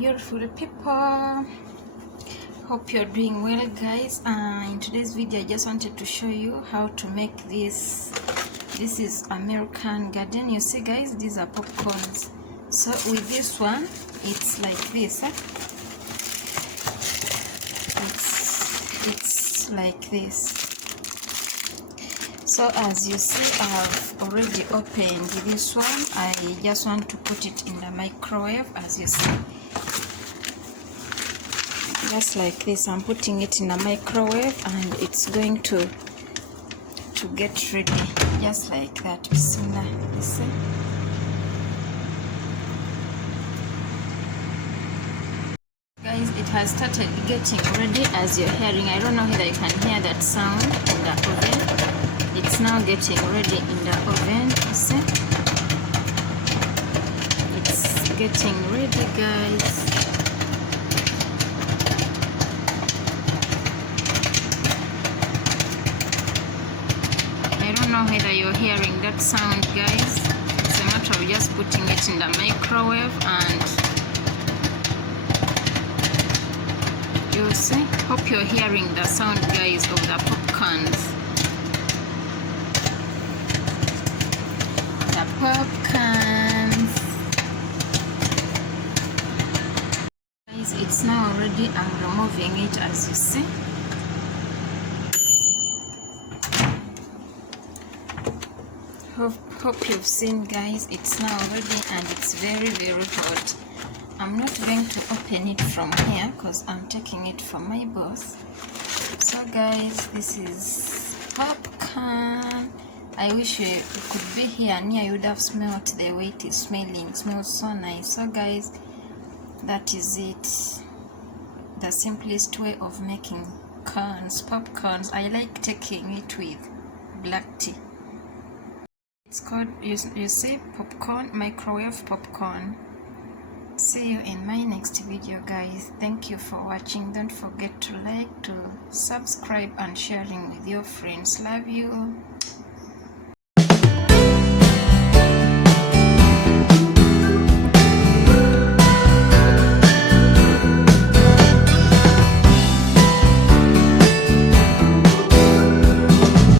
beautiful people. Hope you're doing well, guys. In today's video I just wanted to show you how to make this is American Garden. You see, guys, these are popcorns. So with this one it's like this, it's like this. So as you see, I've already opened this one. I just want to put it in the microwave. As you see, just like this, I'm putting it in the microwave and it's going to get ready just like that. Bismillah. You see? Guys, it has started getting ready, as you're hearing. I don't know whether you can hear that sound in the oven. It's now getting ready in the oven. You see? It's getting ready, guys. I don't know whether you're hearing that sound, guys. It's a matter of just putting it in the microwave and you see. Hope you're hearing the sound, guys, of the popcorns. The popcorns. Guys, it's now ready. I'm removing it, as you see. Hope you've seen, guys. It's now ready and it's very hot. I'm not going to open it from here because I'm taking it from my boss. So guys, this is popcorn. I wish you could be here near. You would have smelled the way it is smelling. It smells so nice. So guys, that is it. The simplest way of making popcorns. I like taking it with black tea. It's called, you see, popcorn, microwave popcorn. See you in my next video, guys. Thank you for watching. Don't forget to like, to subscribe and sharing with your friends. Love you.